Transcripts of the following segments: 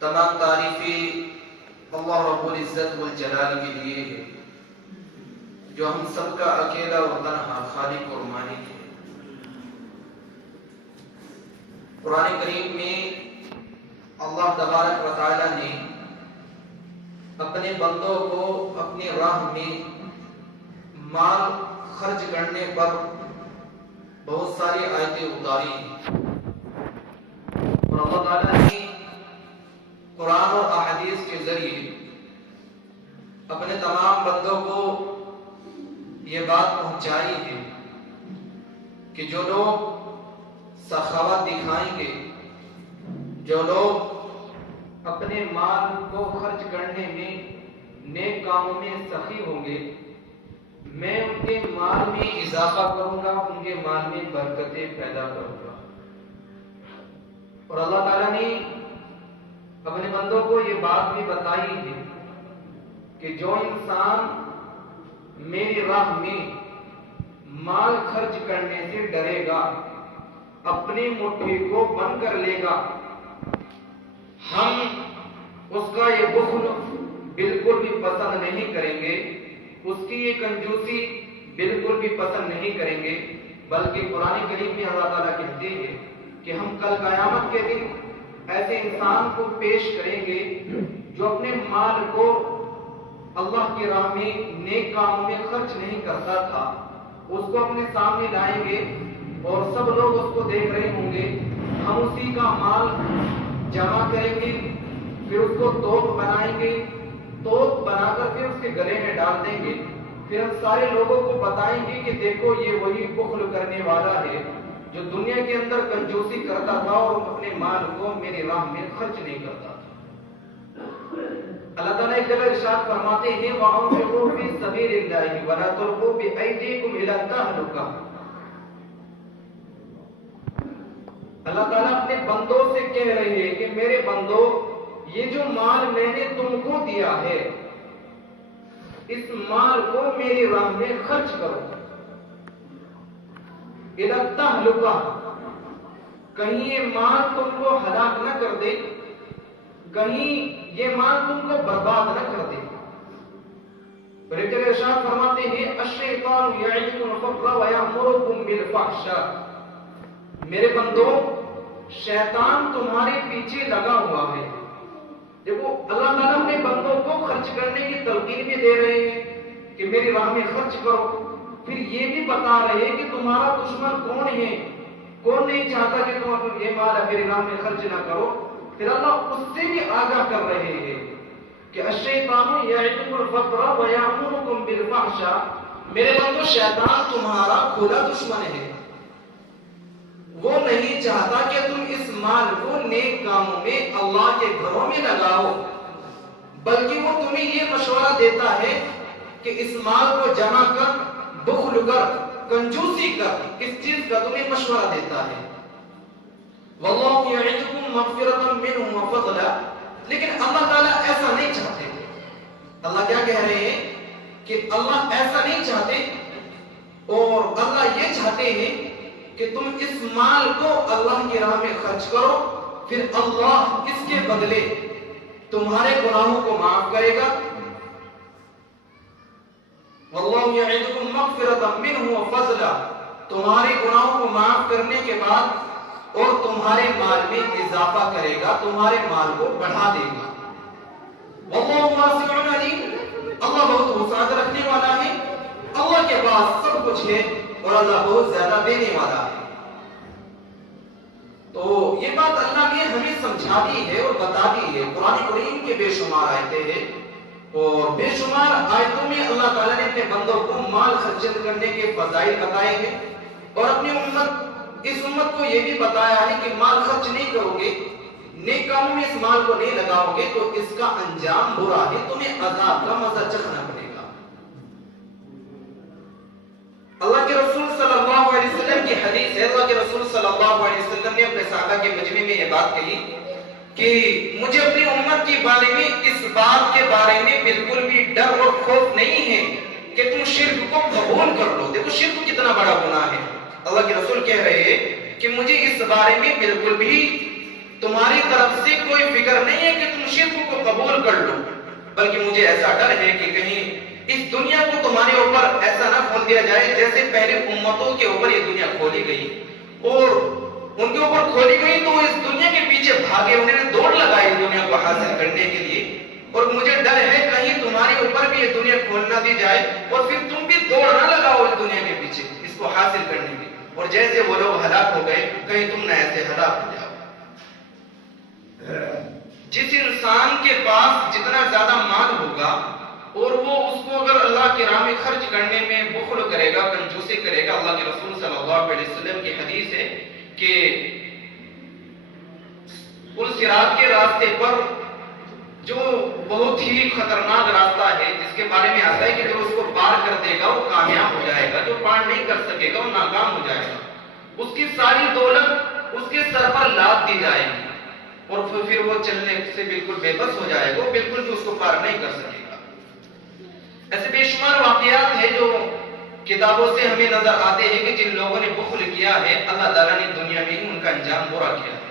تمام تعریفیں اللہ رب العزت والجلال کے لیے ہے جو ہم سب کا اکیلا اور تنہا خالق اور مالک ہے۔ قرآن کریم میں اللہ تبارک و تعالی نے اپنے بندوں کو اپنی راہ میں مال خرچ کرنے پر بہت ساری آیتیں اتاری ہیں، اور اللہ تعالی نے قرآن اور احادیث کے ذریعے اپنے تمام بندوں کو یہ بات پہنچائی ہے کہ جو لوگ سخاوت دکھائیں گے، جو لوگ اپنے مال کو خرچ کرنے میں نیک کاموں میں سخی ہوں گے، میں ان کے مال میں اضافہ کروں گا، ان کے مال میں برکتیں پیدا کروں گا۔ اور اللہ تعالیٰ نے اپنے بندوں کو یہ بات بھی بتائی ہے کہ جو انسان میری راہ میں مال خرچ کرنے سے ڈرے گا، اپنی مٹھی کو بند کر لے گا، ہم اس کا یہ بخل بالکل بھی پسند نہیں کریں گے، اس کی یہ کنجوسی بالکل بھی پسند نہیں کریں گے، بلکہ قرآن کریم میں اللہ تعالیٰ کہتے ہیں کہ ہم کل قیامت کے دن ایسے انسان کو پیش کریں گے جو اپنے مال کو اللہ کی راہ میں نیک کاموں میں خرچ نہیں کرتا تھا، اس کو اپنے سامنے لائیں گے اور سب لوگ اس کو دیکھ رہے ہوں گے، ہم اسی کا مال جمع کریں گے، پھر اس کو توپ بنائیں گے، توپ بنا کر پھر اس کے گلے میں ڈال دیں گے، پھر ہم سارے لوگوں کو بتائیں گے کہ دیکھو یہ وہی بخل کرنے والا ہے جو دنیا کے اندر کنجوسی کرتا تھا اور اپنے مال کو میری راہ میں خرچ نہیں کرتا تھا۔ اللہ تعالیٰ ایک جگہ ارشاد فرماتے ہیں وَأَنفِقُوا فِي سَبِيلِ اللَّهِ وَلَا تُلْقُوا بِأَيْدِيكُمْ إِلَى التَّهْلُكَةِ۔ اللہ تعالیٰ اپنے بندوں سے کہہ رہے ہیں کہ میرے بندو، یہ جو مال میں نے تم کو دیا ہے، اس مال کو میری راہ میں خرچ کرو۔ إِلَى التَّهْلُكَةِ، کہیں یہ مال تم کو ہلاک نہ کر دے، کہیں یہ مال تم کو برباد نہ کر دے۔ اور ایک جگہ ارشاد فرماتے ہیں الشیطان یعدکم الفقر ویأمرکم بالفحشاء، میرے بندو شیطان تمہارے پیچھے لگا ہوا ہے۔ دیکھو اللہ تعالیٰ اپنے بندوں کو خرچ کرنے کی تلقین بھی دے رہے ہیں کہ میری راہ میں خرچ کرو، پھر یہ بھی بتا رہے ہیں کہ تمہارا دشمن کون ہے، کون نہیں چاہتا کہ تم یہ مال میری راہ میں خرچ نہ کرو، پھر اللہ اس سے بھی آگاہ کر رہے ہیں کہ الشیطان یعدکم الفقر ویأمرکم بالفحشاء، میرے بندو شیطان تمہارا کھلا دشمن ہے، وہ نہیں چاہتا کہ تم اس مال کو نیک کاموں میں اللہ کے گھروں میں لگاؤ، بلکہ وہ تمہیں یہ مشورہ دیتا ہے کہ اس مال کو جمع کر، بخل کر، کنجوسی کر، اس چیز کا تمہیں مشورہ دیتا ہے۔ واللہ یعدکم مغفرۃ منہ وفضلا، لیکن اللہ تعالیٰ ایسا نہیں چاہتے۔ اللہ کیا کہہ رہے ہیں کہ اللہ ایسا نہیں چاہتے، اور اللہ یہ چاہتے ہیں کہ تم اس مال کو اللہ کی راہ میں خرچ کرو، پھر اللہ اس کے بدلے تمہارے گناہوں کو معاف کرے گا۔ واللہ یعدکم مغفرۃ منہ وفضلا، تمہارے گناہوں کو معاف کرنے کے بعد اور تمہارے مال میں اضافہ کرے گا، تمہارے مال کو بڑھا دے گا۔ واللہ واسع علیم، اللہ بہت وسعت رکھنے والا ہے، اللہ کے پاس سب کچھ ہے اور اللہ بہت زیادہ دینے والا ہے۔ تو یہ بات اللہ نے ہمیں سمجھا دی ہے اور بتا دی ہے۔ قرآن کریم کے بے شمار آیتیں ہیں اور بے شمار آیتوں میں اللہ تعالیٰ نے اپنے بندوں کو مال خرچ کرنے کے فضائل بتائے ہیں، اور اپنی اس امت کو یہ بھی بتایا ہے کہ مال خرچ نہیں کرو گے، نیک کاموں میں اس مال کو نہیں لگاؤ گے تو اس کا انجام برا ہے، تمہیں عذاب کا مزہ چکھنا پڑے گا۔ اللہ کے رسول صلی اللہ علیہ وسلم کی حدیث ہے، اللہ کے رسول صلی اللہ علیہ وسلم نے اپنے صحابہ کے مجمع میں یہ بات کہی کہ مجھے اپنی امت کے بارے میں، اس بات کے بارے میں بالکل بھی ڈر اور خوف نہیں ہے کہ تم شرک کو قبول کر لو۔ دیکھو شرک کتنا بڑا گناہ ہے، اللہ کے رسول کہہ رہے ہیں کہ مجھے اس بارے میں بالکل بھی تمہاری طرف سے کوئی فکر نہیں ہے کہ تم شرک کو قبول کر لو، بلکہ مجھے ایسا ڈر ہے کہ کہیں اس دنیا کو تمہارے اوپر ایسا نہ کھول دیا جائے جیسے پہلے امتوں کے اوپر یہ دنیا کھولی گئی، اور ان کے اوپر کھولی گئی تو اس دنیا کے پیچھے بھاگے، انہوں نے دوڑ لگائی دنیا کو حاصل کرنے کے لیے، اور مجھے ڈر ہے کہیں تمہارے اوپر بھی یہ دنیا کھول نہ دی جائے اور پھر تم بھی دوڑ نہ لگاؤ اس دنیا کے پیچھے اس کو حاصل کرنے کی، اور جیسے وہ لوگ ہلاک ہو گئے کہیں تم نہ ایسے ہلاک ہو جاؤ۔ جس انسان کے پاس جتنا زیادہ مال ہوگا اور وہ اس کو اگر اللہ کی راہ میں خرچ کرنے میں بخل کرے گا، کنجوسی کرے گا، اللہ کے رسول صلی اللہ علیہ وسلم کی حدیث ہے کہ صراط کے راستے پر جو بہت ہی خطرناک راستہ ہے جس کے بارے میں آتا ہے کہ جو اس کو پار کر دے گا وہ کامیاب ہو جائے گا، جو پار نہیں کر سکے گا وہ ناکام ہو جائے گا، اس کی ساری دولت اس کے سر پر لاد دی جائے گی اور پھر وہ چلنے سے بالکل بے بس ہو جائے گا، وہ بالکل بھی اس کو پار نہیں کر سکے گا۔ ایسے بے شمار واقعات ہیں جو کتابوں سے ہمیں نظر آتے ہیں کہ جن لوگوں نے بخل کیا ہے اللہ تعالیٰ نے دنیا میں ہی ان کا انجام برا کیا ہے۔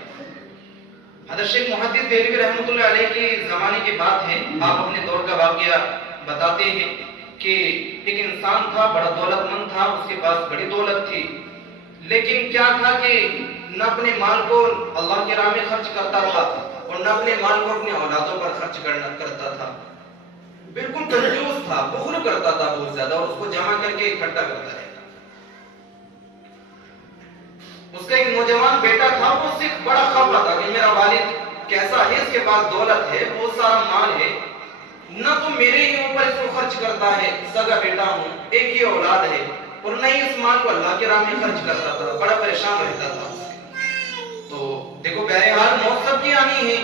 حضرت شیخ محدث دہلوی رحمۃ اللہ علیہ کے زمانے کی بات ہے، آپ اپنے دور کا واقعہ بتاتے ہیں کہ ایک انسان تھا، بڑا دولت مند تھا، اس کے پاس بڑی دولت تھی، لیکن کیا تھا کہ نہ اپنے مال کو اللہ کی راہ میں خرچ کرتا تھا اور نہ اپنے مال کو اپنے اولادوں پر خرچ کرتا تھا، بالکل کنجوس تھا، بخل کرتا تھا بہت زیادہ اور اس کو جمع کر کے اکٹھا کرتا رہتا۔ اس کا ایک نوجوان بیٹا تھا، وہ اس سے بڑا خفا تھا کہ میرا والد کیسا ہے، اس کے پاس دولت ہے، بہت سارا مال ہے، نہ تو میرے ہی اوپر اس کو خرچ کرتا ہے، سگا بیٹا ہوں، ایک ہی اولاد ہے، اور نہ ہی اس مال کو اللہ کے راہ میں خرچ کرتا تھا، بڑا پریشان رہتا تھا اس سے۔ تو دیکھو بہرحال موت سب کی آنی ہے،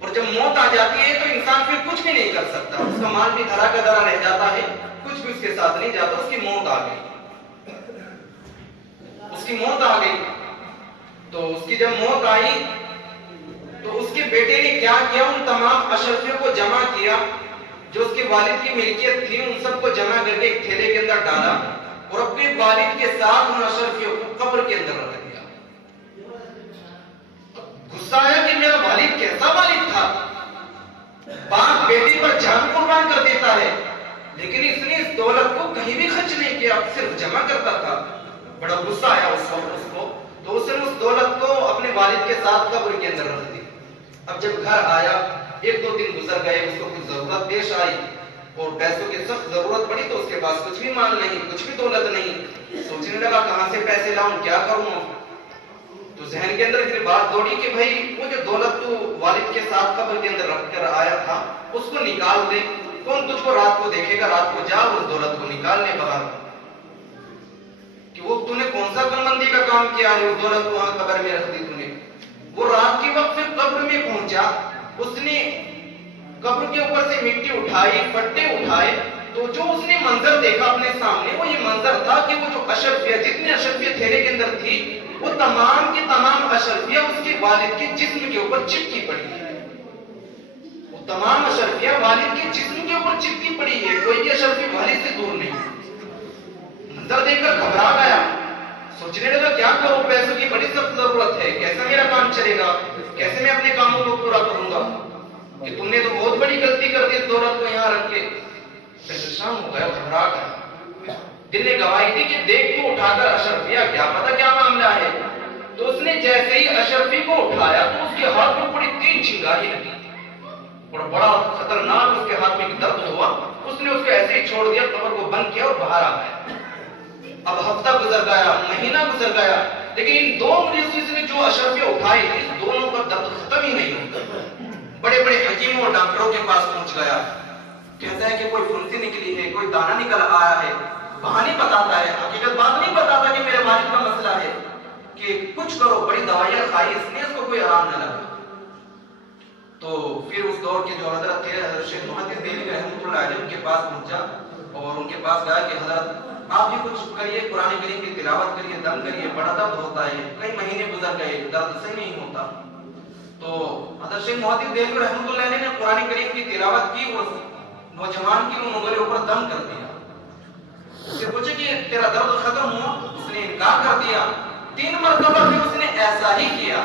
اور جب موت آ جاتی ہے تو انسان پھر کچھ بھی نہیں کر سکتا، اس کا مال بھی دھرا کا دھرا رہ جاتا ہے، کچھ بھی اس کے ساتھ نہیں جاتا، اس کی موت آ گئی، اس کی موت آ گئی۔ تو اس کی جب موت آئی تو اس کے بیٹے نے کیا کیا، ان تمام اشرفیوں کو جمع کیا جو اس کے والد کی ملکیت تھی، ان سب کو جمع کر کے ایک تھیلے کے اندر ڈالا اور اپنے والد کے ساتھ ان اشرفیوں کو قبر کے اندر رکھ دیا۔ غصہ آیا کہ میرا والد کیسا والد تھا، باپ بیٹی پر جان قربان کر دیتا ہے، لیکن اس نے اس دولت کو کہیں بھی خرچ نہیں کیا، صرف جمع کرتا تھا۔ بڑا غصہ آیا اس کو، تو اس نے اس دولت کو اپنے والد کے ساتھ قبر کے اندر رکھ دی۔ اب جب گھر آیا، ایک دو دن گزر گئے، اس کو کچھ ضرورت پیش آئی اور پیسوں کی سخت ضرورت پڑی، تو اس کے پاس کچھ بھی مال نہیں، کچھ بھی دولت نہیں، سوچنے لگا کہاں سے پیسے لاؤں، کیا کروں۔ تو ذہن کے اندر پھر بات دوڑی کہ بھائی وہ جو دولت تو والد کے ساتھ قبر کے اندر رکھ کر آیا تھا اس کو نکال دے، کون تجھ کو رات کو دیکھے گا، رات کو جا اس دولت کو نکال لے باہر، کہ وہ تو نے کون سا کم بندی کا کام کیا ہے، اس دولت کو وہاں قبر میں رکھ دی تو نے۔ وہ رات کے وقت پھر قبر میں پہنچا، اس نے قبر کے اوپر سے مٹی اٹھائی، پٹے اٹھائے، تو جو اس نے منظر دیکھا اپنے سامنے وہ یہ منظر تھا کہ وہ جو اشرفیہ، جتنے اشرفیہ تھیلے کے اندر تھی، وہ تمام کی تمام اشرفیہ اس کے والد کے جسم کے اوپر چپکی پڑی ہے۔ وہ تمام اشرفیہ والد کے جسم کے اوپر چپکی پڑی ہے، کوئی بھی اشرفی والد سے دور نہیں۔ منظر دیکھ کر گھبرا گیا، سوچنے لگا کیا کروں، پیسوں کی بڑی سخت ضرورت ہے، کیسے میرا کام چلے گا، کیسے میں اپنے کاموں کو پورا کروں گا، کہ تم نے تو بہت بڑی غلطی کر دی اس دولت کو یہاں رکھ کے۔ پریشان ہو گیا، گھبرا گیا، دل نے گواہی دی کہ دیکھ تو اٹھا کر اشرفیہ، کیا پتا کیا معاملہ ہے۔ تو اس نے جیسے ہی اشرفی کو اٹھایا تو اس کے ہاتھ میں بڑی تیز چنگاری لگی اور بڑا خطرناک اس کے ہاتھ میں درد ہوا، اس نے اس کو ایسے ہی چھوڑ دیا، قبر کو بند کیا اور باہر آ گیا۔ اب ہفتہ گزر گیا، مہینہ گزر گیا، لیکن ان دو مریضوں نے جو اشرفیہ اٹھائے تھے اس دونوں کا درد ختم ہی نہیں ہوتا۔ بڑے بڑے حکیموں اور ڈاکٹروں کے پاس پہنچ گیا، کہتا ہے کہ کوئی پھنسی نکلی ہے، کوئی دانہ نکل آیا ہے، بہانے بتاتا ہے، حقیقت بات نہیں بتاتا کہ میرے والد کا مسئلہ ہے، کہ کچھ کرو، بڑی دوائیاں کھائی، اس لیے اس کو کوئی آرام نہ لگا۔ تو پھر اس دور کے جو حضرت تھے، حضرت شیخ محدث دہلوی رحمۃ اللہ علیہ، ان کے پاس پہنچا اور ان کے پاس گیا کہ حضرت آپ بھی کچھ کریے، قرآن کریم کی تلاوت کریے، دم کریے، بڑا درد ہوتا ہے، کئی مہینے گزر گئے، درد صحیح نہیں ہوتا۔ تو حضرت شیخ محدث دہلوی رحمۃ اللہ علیہ نے قرآن کریم کی تلاوت کی، وہ نوجوان کی انگلیوں کے اوپر دم کر دیا۔ اس سے پوچھے کہ تیرا درد ختم ہوا؟ اس نے انکار کر دیا۔ 3 مرتبہ پھر اس نے ایسا ہی کیا،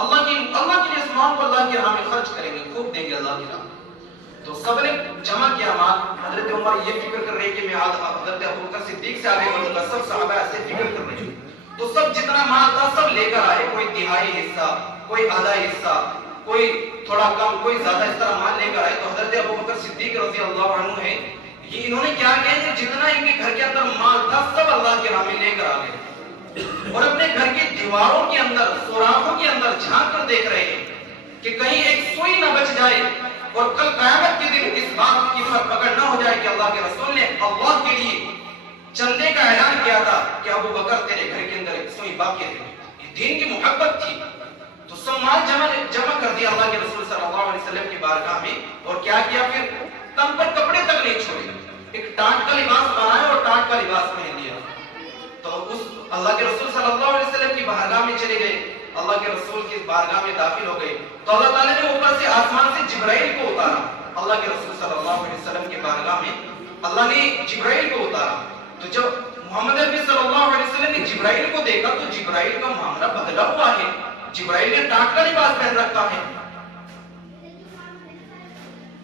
اللہ کے لیے اس مال کو اللہ کی راہ میں خرچ کریں گے، خوب دیں گے اللہ کی راہ میں۔ تو سب نے جمع کیا مال۔ حضرت عمر یہ فکر کر رہے کہ میں حضرت ابوبکر صدیق سے آگے بڑھوں گا، سب صحابہ ایسے فکر کر رہے ہیں۔ تو سب جتنا مال تھا سب لے کر آئے، کوئی تہائی حصہ، کوئی آدھا حصہ، کوئی تھوڑا کم، کوئی زیادہ، اس طرح مال لے کر آئے۔ تو حضرت ابوبکر صدیق رضی اللہ عنہ ہے، یہ انہوں نے کیا کیا کہ جتنا ان کے گھر کے اندر مال تھا سب اللہ کے راہ میں لے کر آ گئے، اور اپنے گھر کی دیواروں کے اندر، سوراخوں کے اندر جھانک کر دیکھ رہے ہیں کہ کہیں ایک سوئی نہ بچ جائے، اور کل قیامت کے دن اس بات کی پکڑ نہ ہو جائے کہ اللہ کے رسول نے اللہ کے لیے چندے کا اعلان کیا تھا کہ ابو بکر تیرے گھر کے اندر ایک سوئی باقی ہے۔ یہ دین کی محبت تھی۔ تو سب مال جمع کر دیا اللہ کے رسول صلی اللہ علیہ وسلم کی بارگاہ میں، اور کیا کیا پھر تن پر کپڑے تک نہیں چھوڑے، ایک ٹانٹ کا لباس بنایا اور ٹانٹ کا لباس پہن لیا۔ تو اس اللہ کے رسول صلی اللہ علیہ وسلم کی بارگاہ میں چلے گئے، اللہ کے رسول کی بارگاہ میں داخل ہو گئے تو اللہ تعالیٰ نے اوپر سے آسمان سے جبرائیل کو اتارا۔ اللہ کے رسول صلی اللہ علیہ وسلم کی بارگاہ میں اللہ نے جبرائیل کو اتارا۔ تو جب محمد عربی صلی اللہ علیہ وسلم نے جبرائیل کو دیکھا تو جبرائیل کا معاملہ بدلا ہوا ہے، جبرائیل نے ٹانٹ کا لباس پہن رکھا ہے۔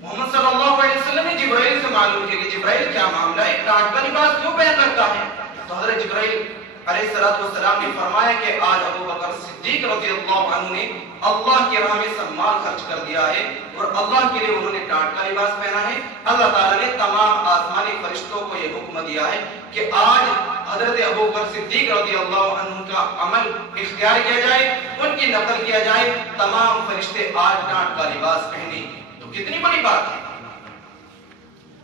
محمد صلی اللہ علیہ وسلم نے جبرائیل سے معلوم کیا کہ جبرائیل کیا معاملہ ہے، ٹانٹ کا لباس کیوں پہن رکھا ہے؟ تو حضرت جبرائیل علیہ السلام نے فرمایا کہ آج ابو بکر صدیق رضی اللہ عنہ نے اللہ کی راہ میں سب مال خرچ کر دیا ہے، اور اللہ کے لیے انہوں نے ٹانٹ کا لباس پہنا ہے۔ اللہ تعالیٰ نے تمام آسمانی فرشتوں کو یہ حکم دیا ہے کہ آج حضرت ابو بکر صدیق رضی اللہ عنہ کا عمل اختیار کیا جائے، ان کی نقل کیا جائے، تمام فرشتے آج ٹانٹ کا لباس پہنیں گے۔ تو کتنی بڑی بات ہے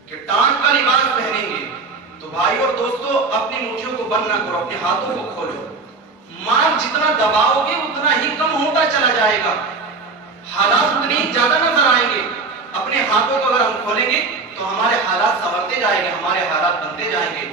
کہ ٹانٹ کا لباس پہنیں گے۔ تو بھائی اور دوستو، اپنی مٹھیوں کو بند نہ کرو، اپنے ہاتھوں کو کھولو۔ مال جتنا دباؤ گے اتنا ہی کم ہوتا چلا جائے گا، حالات اتنی زیادہ نظر آئیں گے۔ اپنے ہاتھوں کو اگر ہم کھولیں گے تو ہمارے حالات سنورتے جائیں گے، ہمارے حالات بنتے جائیں گے۔